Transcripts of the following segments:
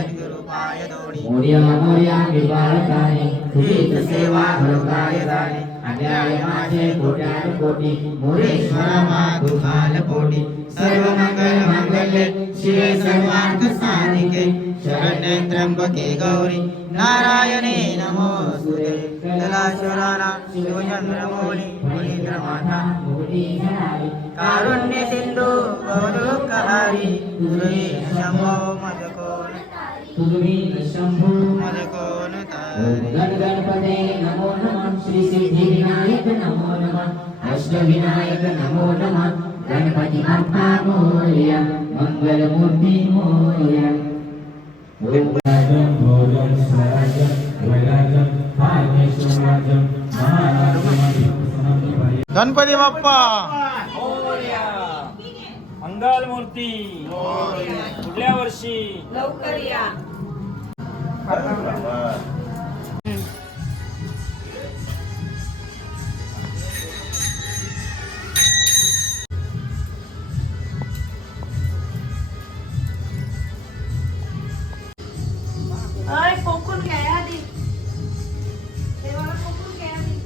सद्गुरुपाय दोडी मोर्या मोर्या विवारकाने तुझीच सेवा घडकाय जाणे अन्याय माझे कोट्यान कोटी मोरेश्वरा मा दुखाल पोटी सर्व मंगल मांगल्ये शिवे सर्वार्थ साधिके शरण्ये त्र्यंबके गौरी नारायणे नमोस्तुते कलाश्वराना शिवचंद्रमौली फणीन्द्रमाता मुक्ती घनारी कारुण्य सिंधू गौरवकहारी तुझी शंभो मदकोन तुझी शंभो मदकोन तारी गणपते नमो नमः श्री सिद्धि विनायक नमो नमः अष्ट विनायक नमो नमः गणपति बाप्पा मोरया मंगल मूर्ति मोरया गणपती बाप्पा मंगल मूर्ती पुढल्या वर्षी लवकर या. अरे कोकून घ्या आधी. देवाला कोकून घ्या आधी.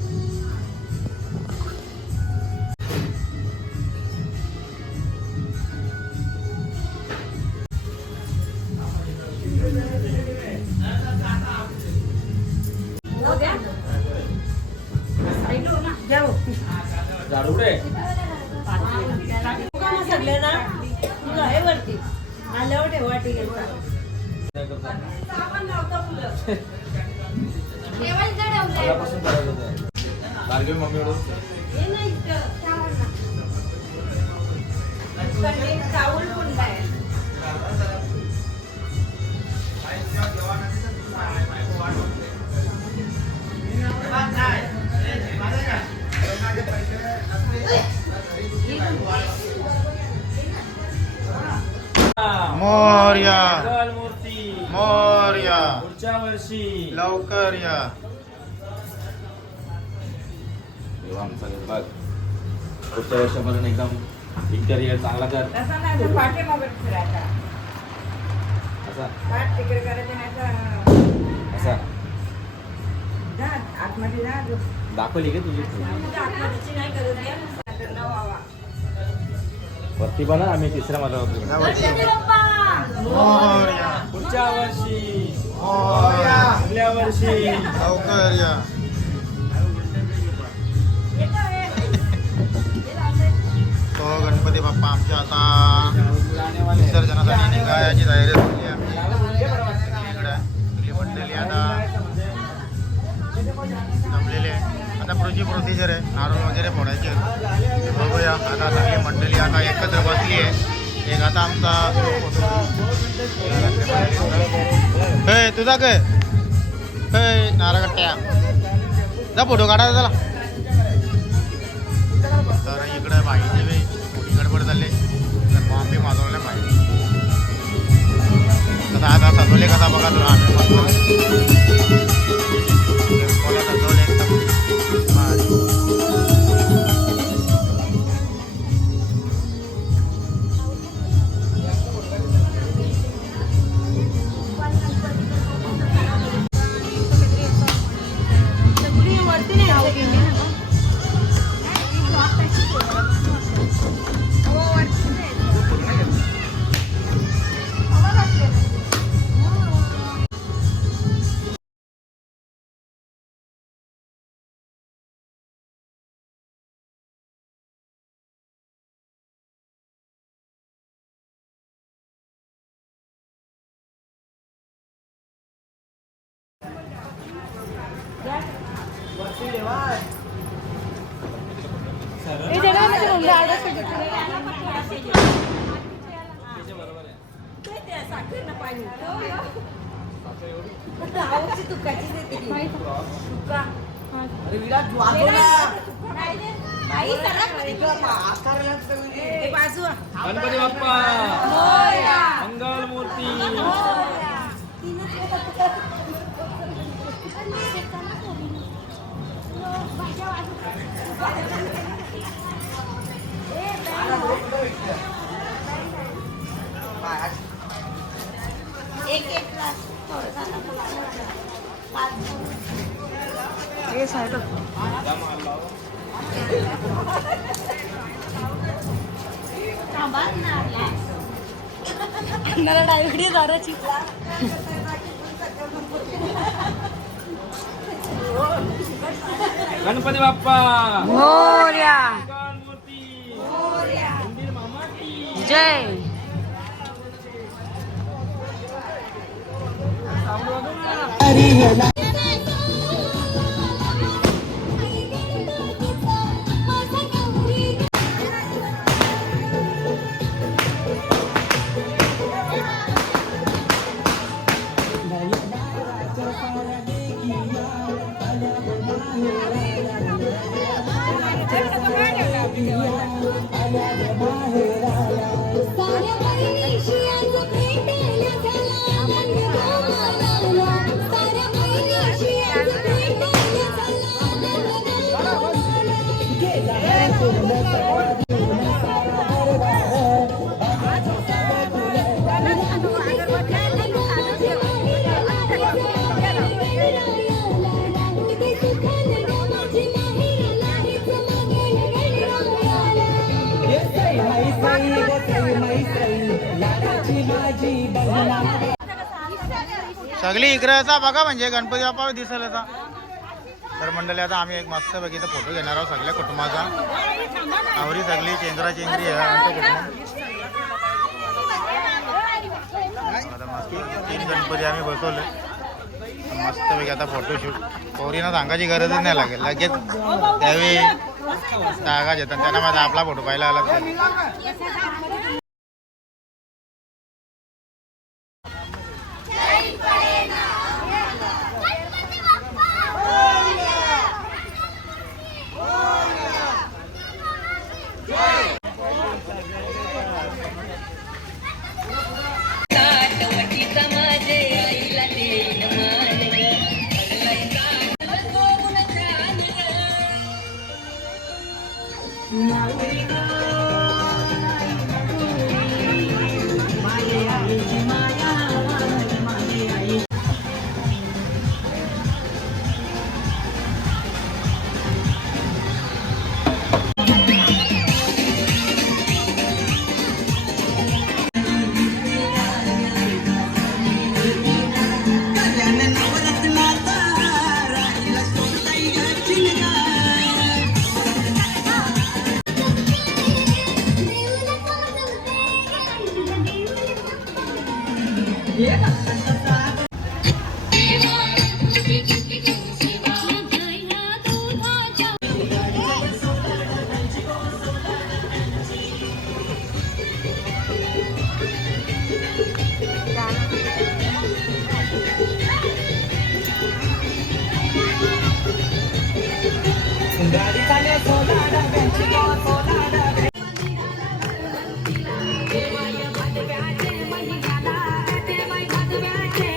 हो द्या. ऐकलो ना. द्या हो. झाडू रे काम सगळे ना तुझं आहे वरती आल्यावर ठेवा ठीक आहे. साबण लावता फुलं. मगापासून करायचं होतं. लाडके मम्मी एवढं हे नाही इथं. चावल फुलला आहे. मोरया मंगल मूर्ती मोरया पुढच्या वर्षी लवकर या. आमचा बघ पुढच्या वर्षापर्यंत एकदम इंटेरियर चांगला कर. तसा नाही तर पाठीमागे फिरायचा. असा पाठ तिकडे करायचं नाही तर असा जा आतमध्ये जा. दाखवली का तुझी आतमध्येची नाही करत घ्या. नाहीतर न व्हावा. वरती पण आम्ही तिसऱ्या मला गणपती बाप्पा. मोरया पुढच्या वर्षी मोरया पुढल्या वर्षी लवकर या. येतो हे. हे लावलंय. तो गणपती बाप्पा आमच्या आता विसर्जनासाठी निघायची तयारी झाली आहे. इकडे सगळी मंडळी आता जमलेली आहे. आता पुढची प्रोसिजर आहे नारळ वगैरे फोडायचे आहेत. बघूया आता सगळी मंडळी आता एकत्र बसली आहे. एक आता आमचा हे तुझा काय हे नारळगट्ट्या जा फोटो काढायचा चला. तर इकडे बाईचे बी थोडी गडबड झाली तर बॉम्बे माजवले पाहिजे. कसा आता सजवले कसा बघा तुला आम्ही मस्त सजवले एकदम भारी. गणपती बाप्पा मंगल मूर्ती एक एक डायबिटीज झाडाची गणपती बाप्पा मोरया मंगलमूर्ती मंदिर मामा की जय सगळी इकडचा बघा म्हणजे गणपती बाप्पा दिसेल आता. तर मंडळी आता आम्ही एक मस्त पैकी फोटो घेणार आहोत सगळ्या कुटुंबाचा. आवरी सगळी चेंद्रा चेंद्री आहे आमचं कुटुंब. आता मस्त 3 गणपती आम्ही बसवले मस्त पैकी आता फोटोशूट. पोरीना सांगायची गरजच नाही लागेल लगेच त्यावेळी जागा येतात त्यांना माझा आपला फोटो पाहायला आला. देवाय भादव्याचे महिन्याला देवाय भादव्याचे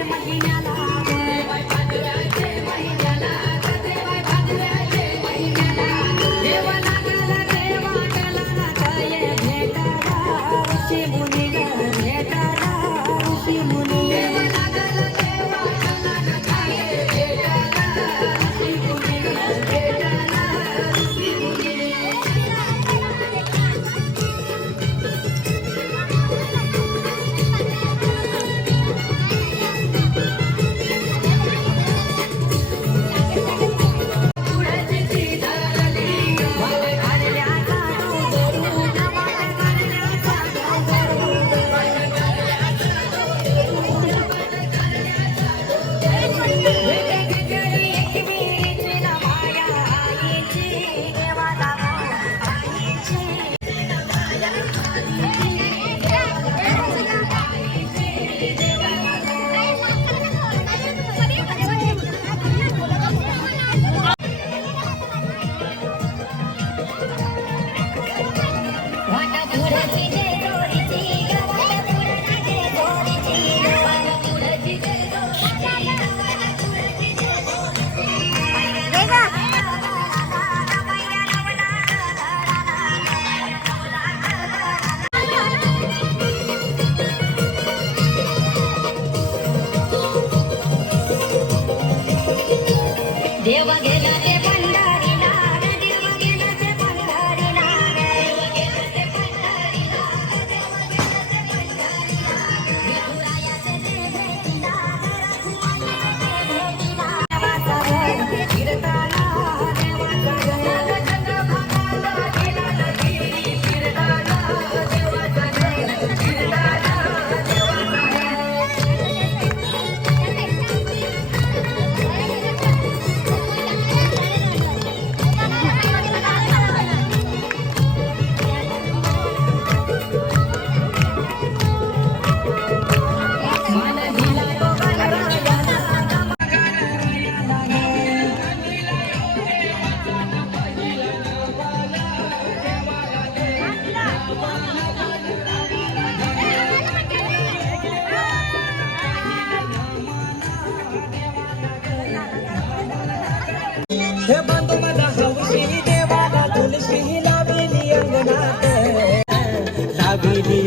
हे बांधू माझा हौशी देवाला तुलशी लावली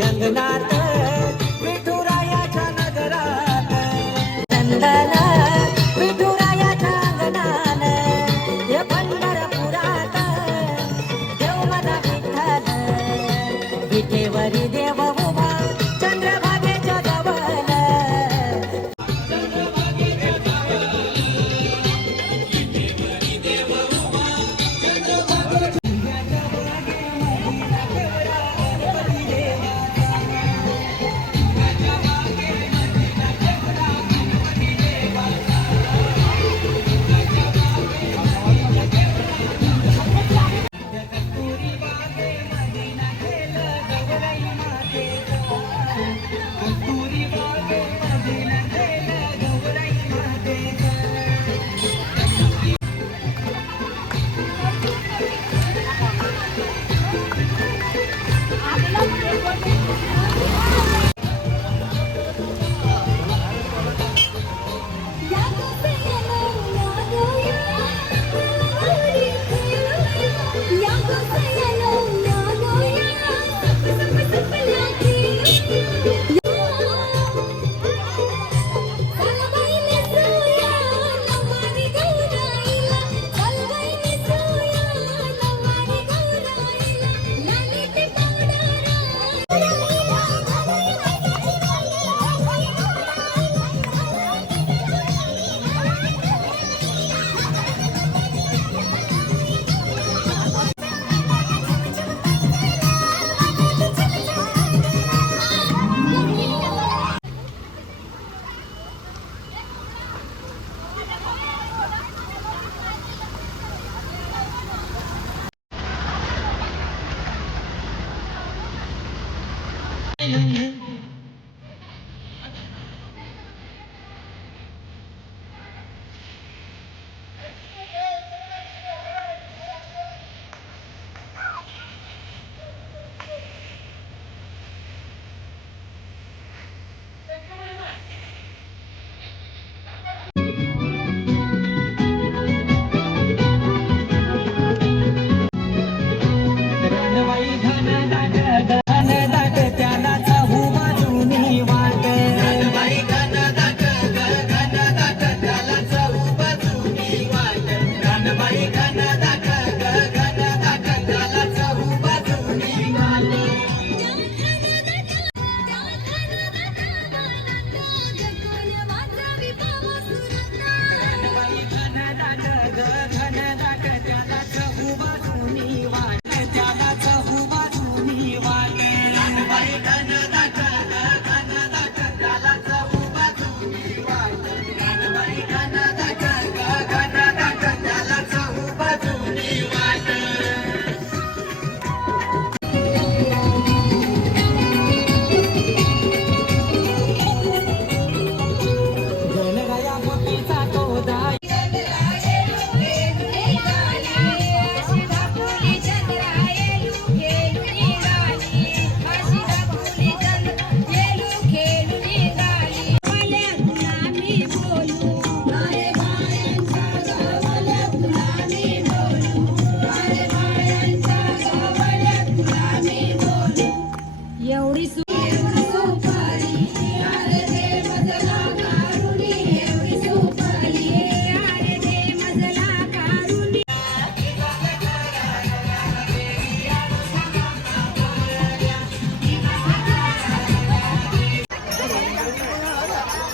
अंगणात विठुरायाच्या नगरात चंदन विठुरायाच्या अंगणात हे पंढरपुरात देव माझा विठ्ठल विठेवरी देव उभा चंद्रभागेच्या जवळ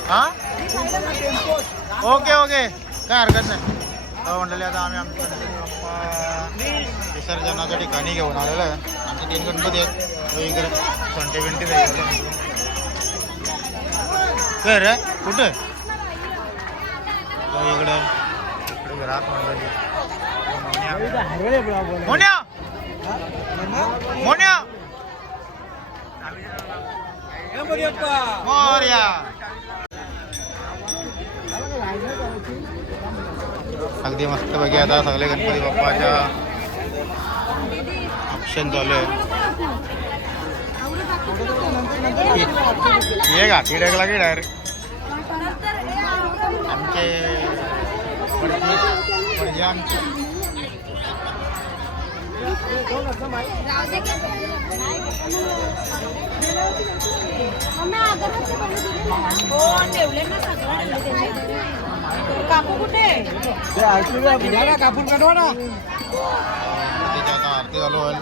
हा ओके ओके काय हरकत नाही हो मंडळी आता आम्ही आमच्या गणपती बाप्पा विसर्जनाच्या ठिकाणी घेऊन आलेलो आहे. आमचे 3 गणपती आहेत. तो इकडे 20 काय रे कुठे तो इकडे इकडे घरात मंडळी मोन्या मोन्या मोर्या अगदी मस्त बघा आता सगळे गणपती बाप्पाच्या ऑप्शन चालू आहे. ये गाठी टाकला की डायरेक्ट आमचे आमचे हो ठेवले ना सगळं ठेवले त्याचे. काकू कुठे कापून काढवा ना. त्याची आता आरती चालू होईल.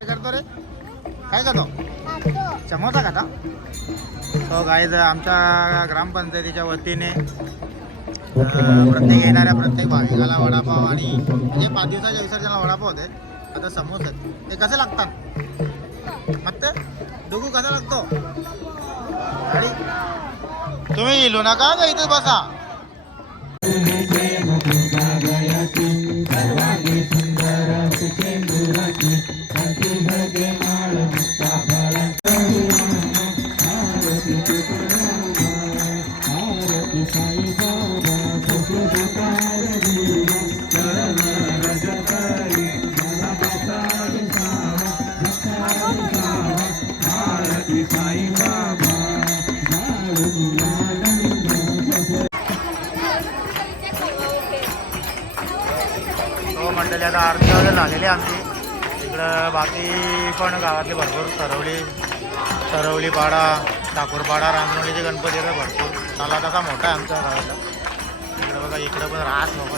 काय करतो रे? काय करतो? समोसा खाता? तो गाईज आमच्या ग्रामपंचायतीच्या वतीने प्रत्येक येणाऱ्या प्रत्येक भाविकाला वडापाव आणि म्हणजे 5 दिवसाच्या विसर्जनाला वडापाव होते. आता समोसे ते कसे लागतात मग डुगू कसा लागतो? आणि तुम्ही येलो नका का इथे बसा. हो मंडळी आता आरती वगैरे झालेली आमची. इकडं बाकी पण गावातले भरपूर सरवली पाडा, ठाकूरपाडा, रांजणोलीचे गणपती आहेत भरपूर. नाला तसा मोठा आहे आमच्या गावाला. इकडं बघा इकडं पण राहत नको.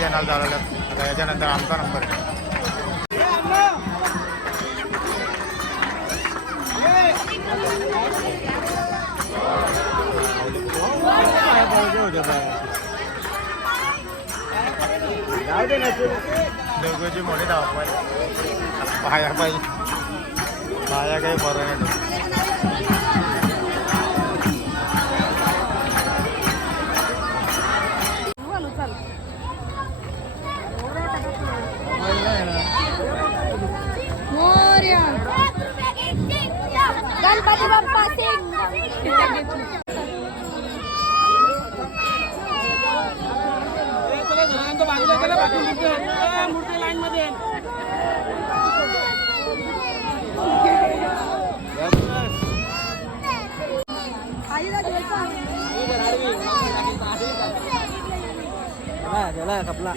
चॅनल चालवलं आता याच्यानंतर आमचा नंबर आहे. दोघांची मोठी धावपळ पाया काही बरं नाही. गणपती बाप्पा सिंग. मूर्ती लाईन मध्ये कपला.